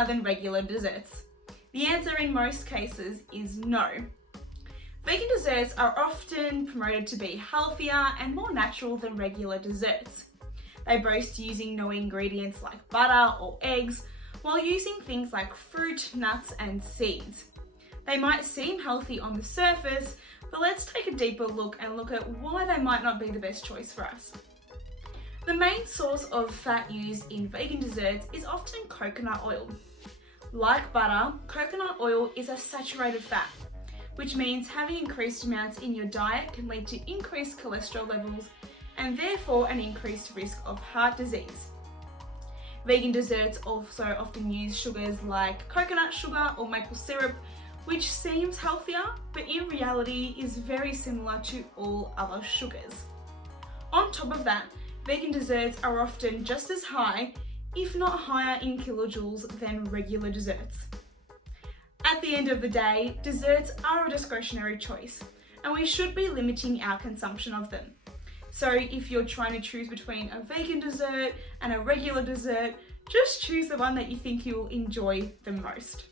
healthier than regular desserts? The answer in most cases is no. Vegan desserts are often promoted to be healthier and more natural than regular desserts. They boast using no ingredients like butter or eggs, while using things like fruit, nuts, and seeds. They might seem healthy on the surface, but let's take a deeper look and look at why they might not be the best choice for us. The main source of fat used in vegan desserts is often coconut oil. Like butter, coconut oil is a saturated fat, which means having increased amounts in your diet can lead to increased cholesterol levels and therefore an increased risk of heart disease. Vegan desserts also often use sugars like coconut sugar or maple syrup, which seems healthier, but in reality is very similar to all other sugars. On top of that, vegan desserts are often just as high, if not higher in kilojoules than regular desserts. At the end of the day, desserts are a discretionary choice, and we should be limiting our consumption of them. So if you're trying to choose between a vegan dessert and a regular dessert, just choose the one that you think you'll enjoy the most.